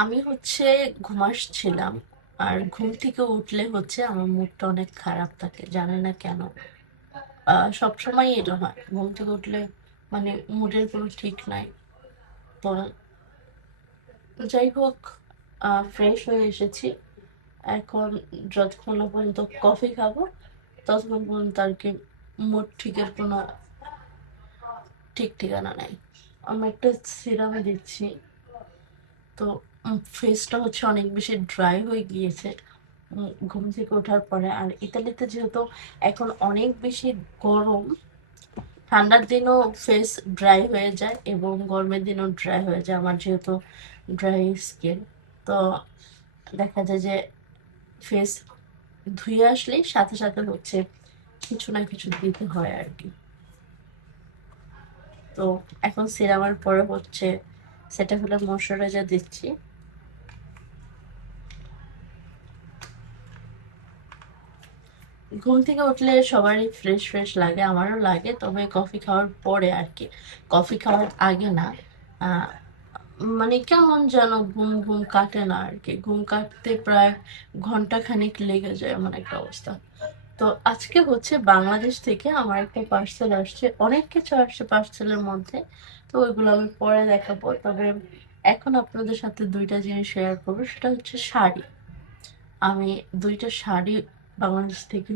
আমি ঘুম আসছিলাম। আর ঘুম থেকে উঠলে আমার মুডটা অনেক খারাপ থাকে, জানি না কেন। সবসময় এটা হয়, ঘুম থেকে উঠলে মানে মুডের কোনো ঠিক নাই। তো যাই হোক, ফ্রেশ হয়ে এসেছি। এখন যতক্ষণ না পর্যন্ত কফি খাবো ততক্ষণ পর্যন্ত আর কি মুড ঠিকের কোনো ঠিক ঠিকানা নাই। আমি একটা সিরাম দিচ্ছি। তো ফেসটা অনেক বেশি ড্রাই হয়ে গিয়েছে ঘুম থেকে ওঠার পরে। আর ইতালিতে যেহেতু এখন অনেক বেশি গরম, ঠান্ডার দিনও ফেস ড্রাই হয়ে যায় এবং গরমের দিনও ড্রাই হয়ে যায়। আমার যেহেতু ড্রাই স্কিন, তো দেখা যায় যে ফেস ধুয়ে আসলেই সাথে সাথে কিছু না কিছু দিতে হয় আর কি। তো এখন সিরামের পরে সেটা হলো ময়শ্চারাইজার দিচ্ছি। ঘুম থেকে উঠলে সবারই ফ্রেশ ফ্রেশ লাগে, আমারও লাগে, তবে কফি খাওয়ার পরে আর কি। কফি খাওয়ার আগে না। আহ, মানে কেমন যেন ঘুম ঘুম কাটে না আর কি, ঘুম কাটতে প্রায় ঘন্টা খানিক লেগে যায়, এমন একটা অবস্থা। তো আজকে বাংলাদেশ থেকে আমার একটা পার্সেল আসছে, অনেক কিছু আসছে পার্সেলের মধ্যে। তো ওইগুলো আমি পরে দেখাবো, তবে এখন আপনাদের সাথে দুইটা জিনিস শেয়ার করবো, সেটা শাড়ি। আমি দুইটা শাড়ি বাংলাদেশ থেকে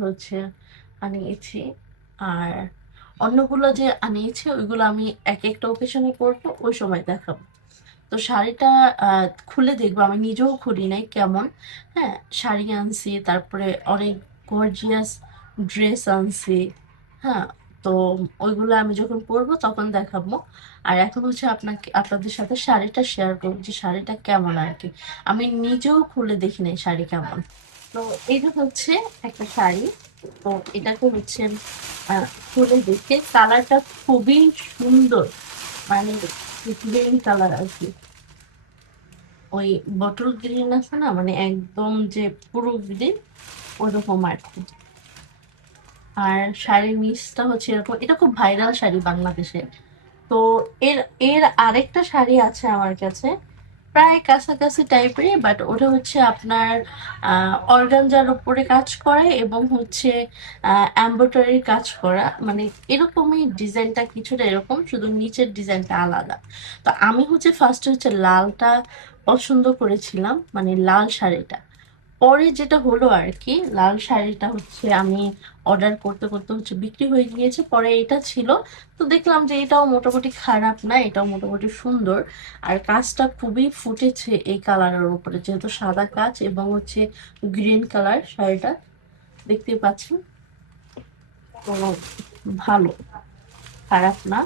আনিয়েছি। আর অন্যগুলো যে আনিয়েছি ওইগুলো আমি এক একটা ওকেশনে পরবো, ওই সময় দেখাবো। তো শাড়িটা খুলে দেখবো, আমি নিজেও খুলি নাই কেমন। হ্যাঁ, শাড়ি আনছি, তারপরে অনেক গর্জিয়াস ড্রেস আনছি। হ্যাঁ, তো ওইগুলো আমি যখন পরবো তখন দেখাবো। আর এখন আপনাদের সাথে শাড়িটা শেয়ার করবো যে শাড়িটা কেমন আর কি। আমি নিজেও খুলে দেখি নাই শাড়ি কেমন। তো এটা একটা শাড়ি। তো এটাকে খুলে দেখে কালারটা খুবই সুন্দর, মানে গ্রিন কালার আর কি। ওই বটল গ্রিন আছে না, মানে একদম যে পুরো গ্রিন, ওরকম আর কি। আর শাড়ির নিচটা এরকম, এটা খুব ভাইরাল শাড়ি বাংলাদেশে। তো এর এর আরেকটা শাড়ি আছে আমার কাছে, প্রায় কাছাকাছি টাইপেরই, বাট ওটা আপনার অর্গানজার উপরে কাজ করে এবং এমব্রয়ডারির কাজ করা, মানে এরকমই ডিজাইনটা কিছুটা এরকম, শুধু নিচের ডিজাইনটা আলাদা। তো আমি ফার্স্টে লালটা পছন্দ করেছিলাম, মানে লাল শাড়িটা। পরে যেটা হলো আর কি, লাল শাড়িটা আমি অর্ডার করতে করতে বিক্রি হয়ে গিয়েছে, পরে এটা ছিল। তো দেখলাম যে এটাও মোটামুটি খারাপ না, এটাও মোটামুটি সুন্দর। আর কাজটা খুবই ফুটেছে এই কালারের উপরে, যেহেতু সাদা কাজ এবং গ্রিন কালার শাড়িটা, দেখতে পাচ্ছেন। তো ভালো, খারাপ না।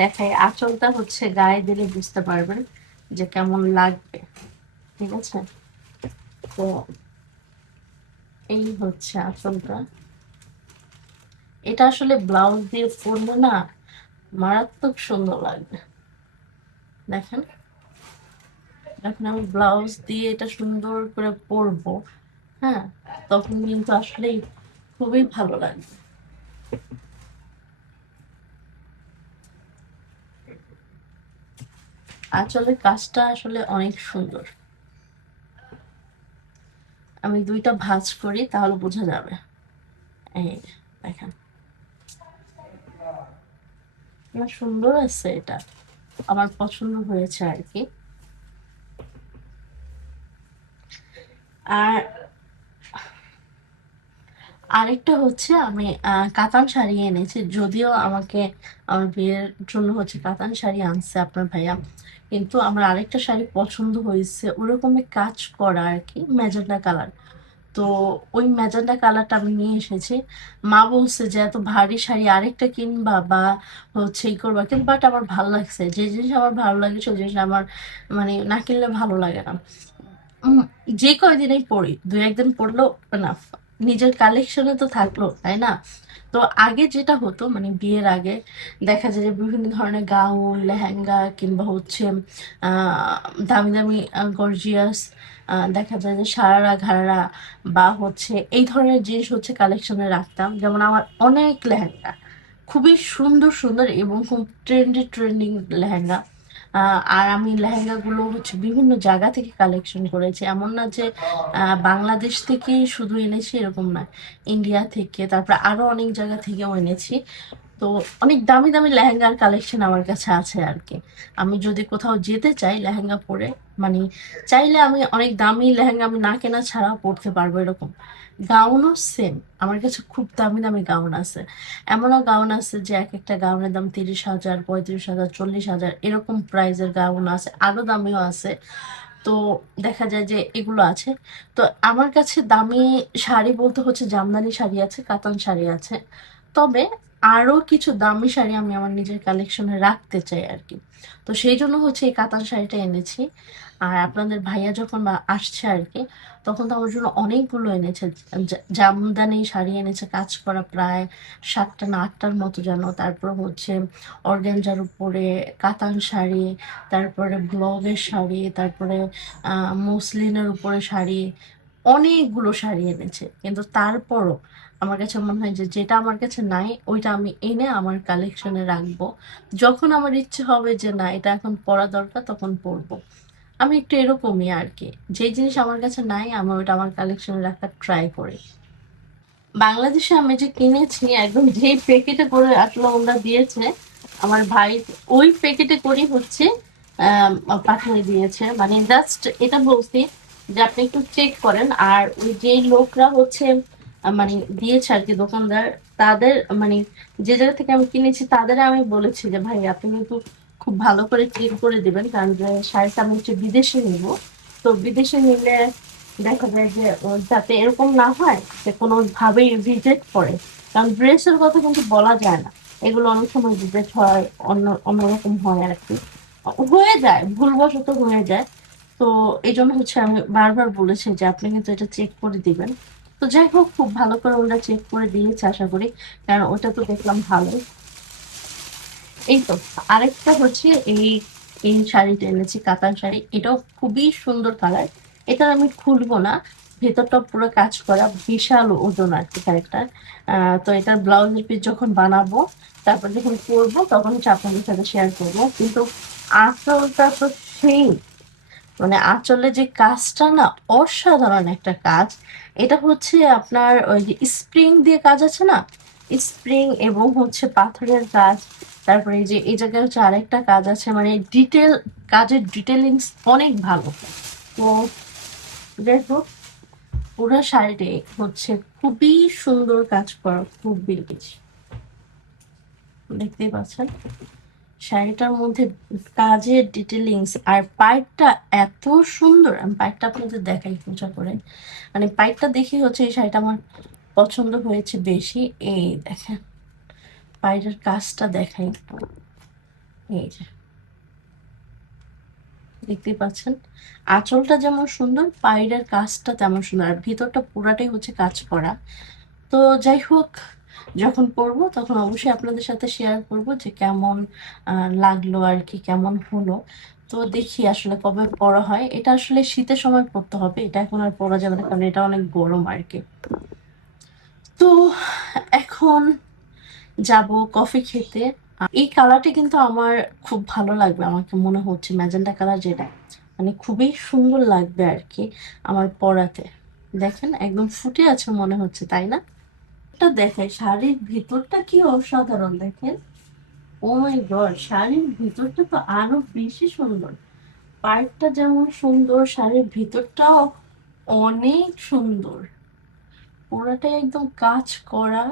দেখাই, আঁচলটা গায়ে দিলে বুঝতে পারবেন যে কেমন লাগবে। ঠিক আছে, তো এই আঁচলটা। এটা আসলে ব্লাউজ দিয়ে পরলে না মারাত্মক সুন্দর লাগবে। দেখেন, যখন আমি ব্লাউজ দিয়ে এটা সুন্দর করে পরবো, হ্যাঁ, তখন কিন্তু আসলেই খুবই ভালো লাগবে। আসলে কাজটা আসলে অনেক সুন্দর। আমি দুইটা ভাঁজ করি, তাহলে বোঝা যাবে। এই দেখেন, আমার সুন্দর আছে, এটা আমার পছন্দ হয়েছে আর কি। আর আরেকটা আমি কাতান শাড়ি এনেছি, যদিও আমার বিয়ের জন্য কাতান শাড়ি আনছে আপনার ভাইয়া, কিন্তু আমার আরেকটা শাড়ি পছন্দ হয়েছে, ওরকমই কাজ করা আর কি, ম্যাজেন্টা কালার। তো ওই ম্যাজেন্টা কালারটা আমি নিয়ে এসেছি। মা বলছে যে এত ভারী শাড়ি আরেকটা কিনবা বা ই করবা, কিন্তু বাট আমার ভালো লাগছে, যে জিনিস আমার ভালো লাগে সেই জিনিস আমার মানে না কিনলে ভালো লাগে না। উম, যে কয়দিনই পড়ি, দু একদিন পড়লো না, নিজের কালেকশনে তো থাকলো, তাই না? তো আগে যেটা হতো, মানে বিয়ের আগে দেখা যায় যে বিভিন্ন ধরনের গাউন, লেহেঙ্গা, কিংবা আহ দামি দামি গর্জিয়াস, দেখা যায় যে সারারা ঘাড়া বা এই ধরনের জিনিস কালেকশনে রাখতাম। যেমন আমার অনেক লেহেঙ্গা, খুবই সুন্দর সুন্দর এবং খুব ট্রেন্ডি ট্রেন্ডিং লেহেঙ্গা। আর আমি লেহেঙ্গাগুলো হচ্ছে বিভিন্ন জায়গা থেকে কালেকশন করেছি, এমন না যে বাংলাদেশ থেকেই শুধু এনেছি এরকম না, ইন্ডিয়া থেকে, তারপর আরো অনেক জায়গা থেকেও এনেছি। তো অনেক দামি দামি লেহেঙ্গার কালেকশন আমার কাছে আছে আর কি। আমি যদি কোথাও যেতে চাই লেহেঙ্গা পরে, মানে চাইলে আমি অনেক দামি লেহেঙ্গা আমি না কেনা ছাড়াও পরতে পারবো এরকম। গাউনও সেম, আমার কাছে খুব দামি দামি গাউন আছে। এমনও গাউন আছে যে এক একটা গাউনের দাম 30,000, 35,000, 40,000 এরকম প্রাইসের গাউন আছে, আরো দামিও আছে। তো দেখা যায় যে এগুলো আছে। তো আমার কাছে দামি শাড়ি বলতে হচ্ছে জামদানি শাড়ি আছে, কাতান শাড়ি আছে। তবে আরো কিছু দামি শাড়ি আমি আমার নিজের কালেকশনে রাখতে চাই আর কি। তো সেই জন্য হচ্ছে এই কাতান শাড়িটা এনেছি। আর আপনাদের ভাইয়া যখন আসছে আর কি, তখন তো আমার জন্য অনেকগুলো এনেছে। জামদানি শাড়ি এনেছে কাজ করা, প্রায় 7টা না 8টার মতো যেন। তারপর হচ্ছে অর্গানজার উপরে কাতান শাড়ি, তারপরে ব্লগের শাড়ি, তারপরে মসলিনের উপরে শাড়ি, অনেকগুলো শাড়ি এনেছে। কিন্তু তারপরও আমার কাছে মনে হয় যে যেটা আমার কাছে নাই ওইটা আমি এনে আমার কালেকশনে রাখবো। যখন আমার ইচ্ছে হবে যে না এটা এখন পরা দরকার তখন পরবো। আমি একটু এরকমই আর কি, যে জিনিস আমার কাছে নাই আমি ওইটা আমার কালেকশনে রাখার ট্রাই করি। বাংলাদেশে আমি যে কিনেছি একদম যেই প্যাকেটে করে আসলে ওরা দিয়েছে আমার ভাই, ওই প্যাকেটে করে হচ্ছে আহ, পাঠিয়ে দিয়েছে। মানে জাস্ট এটা বলছি যে আপনি একটু চেক করেন। আর ওই যে লোকরা হচ্ছে মানে দিয়েছে আর কি দোকানদার, তাদের মানে যে জায়গা থেকে আমি কিনেছি তাদের আমি বলেছি যে ভাই আপনি কিন্তু খুব ভালো করে চেক করে দিবেন, কারণ যে শাড়িটা আমি হচ্ছে বিদেশে নিব। তো বিদেশে নিলে দেখা যায় যে যাতে এরকম না হয় যে কোনো ভাবেই রিজেক্ট করে। কারণ ড্রেসের কথা কিন্তু বলা যায় না, এগুলো অনেক সময় রিজেক্ট হয়, অন্যরকম হয় আর কি, হয়ে যায়, ভুলবশত হয়ে যায়। তো এই জন্য হচ্ছে আমি বারবার বলেছি যে আপনি কিন্তু এটা চেক করে দিবেন। তো যাই হোক, খুব ভালো করে ওরা চেক করে দিয়েছে আশা করি, কারণ ওটা তো দেখলাম ভালো। এই তো আরেকটা হচ্ছে এই এই শাড়িটা এনেছি, কাতান শাড়ি, এটাও খুবই সুন্দর কালার। এটা আমি খুলবো না, ভেতরটা পুরো কাজ করা, বিশাল ওজন আর কি শাড়িটার। তো এটার ব্লাউজের পিস যখন বানাবো, তারপর যখন করবো তখন হচ্ছে আপনাদের সাথে শেয়ার করবো। কিন্তু আঁচলটা তো সেই, মানে আঁচলে যে কাজটা না, অসাধারণ একটা কাজ। এটা হচ্ছে আপনার ওই যে স্প্রিং দিয়ে কাজ আছে না, স্প্রিং এবং হচ্ছে পাথরের কাজ। তারপরে এই যে এই জায়গায় হচ্ছে আরেকটা কাজ আছে, মানে ডিটেল, কাজের ডিটেলিংস অনেক ভালো। তো দেখো পুরো শাড়িটি হচ্ছে খুবই সুন্দর কাজ করা, খুবই বেশি, দেখতেই পাচ্ছেন শাড়িটার মধ্যে কাজের ডিটেলিংস। আর পাইপটা এত সুন্দর, আমি পাইপটা আপনাদের দেখাই পূজা করে। মানে পাইপটা দেখি হচ্ছে এই শাড়িটা আমার পছন্দ হয়েছে বেশি। এই দেখেন পাইপের কাজটা দেখাই, এই যে দেখতেই পাচ্ছেন আঁচলটা যেমন সুন্দর, পাইরের কাজটা তেমন সুন্দর, আর ভিতরটা পুরাটাই হচ্ছে কাজ করা। তো যাই হোক, যখন পরবো তখন অবশ্যই আপনাদের সাথে শেয়ার করব যে কেমন লাগলো আর কি, কেমন হলো। তো দেখি আসলে কবে পরা হয়। এটা আসলে শীতের সময় পরতে হবে, এটা এখন আর পরা যাবে না কারণ এটা অনেক গরম আর কি। তো এখন যাব কফি খেতে। এই কালারটা কিন্তু আমার খুব ভালো লাগবে, আমাকে মনে হচ্ছে ম্যাজেন্টা কালার যেটা, মানে খুবই সুন্দর লাগবে আর কি আমার পরাতে। দেখেন একদম ফুটে আছে মনে হচ্ছে, তাই না? এটা দেখেন শাড়ির ভিতরটা কি অসাধারণ, দেখেন। ও মাই গড, শাড়ির ভিতরটা তো আরো বেশি সুন্দর। পাড়টা যেমন সুন্দর, শাড়ির ভিতরটাও অনেক সুন্দর, পুরাটাই একদম কাজ করা।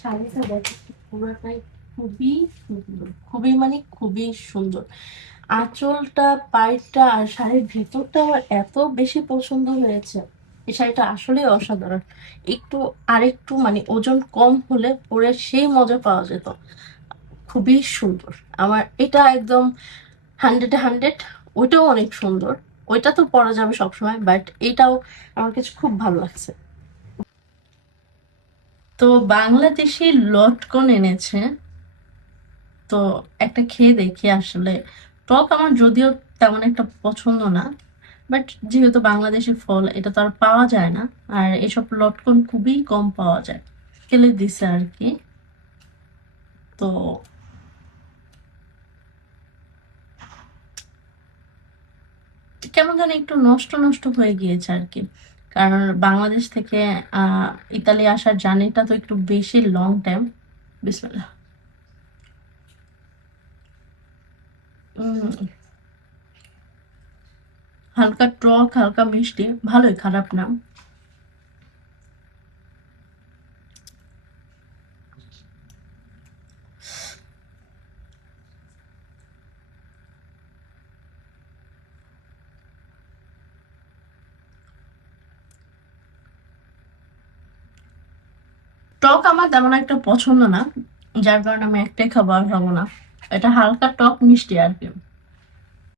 শাড়িটা দেখেন পুরাটাই খুবই সুন্দর, খুবই মানে খুবই সুন্দর। আঁচলটা, পাড়টা আর শাড়ির ভিতরটা আমার এত বেশি পছন্দ হয়েছে। এই শাড়িটা আসলে অসাধারণ। একটু আরেকটু মানে ওজন কম হলে পরে সেই মজা পাওয়া যেত। খুবই সুন্দর, আমার এটা একদম 100-এ 100। ওইটাও অনেক সুন্দর, ওইটা তো পরা যাবে সবসময়, বাট এটাও আমার কাছে খুব ভালো লাগছে। তো বাংলাদেশি লটকন এনেছে, তো একটা খেয়ে দেখি আসলে। টক আমার যদিও তেমন একটা পছন্দ না, বাট যেহেতু বাংলাদেশি ফল এটা তো আর পাওয়া যায় না, আর এসব লটকন খুবই কম পাওয়া যায়, খেলে দিছে আর কি। তো কেমন যেন একটু নষ্ট নষ্ট হয়ে গিয়েছে আর কি। কারণ বাংলাদেশ থেকে ইতালি আসার জার্নিটা তো একটু বেশি লং টাইম। বিসমিল্লাহ। উম, হালকা টক, হালকা মিষ্টি, ভালোই, খারাপ না। টক আমার তেমন একটা পছন্দ না, যার কারণে আমি একটাই খাবার খাবো না। এটা হালকা টক মিষ্টি আর কি।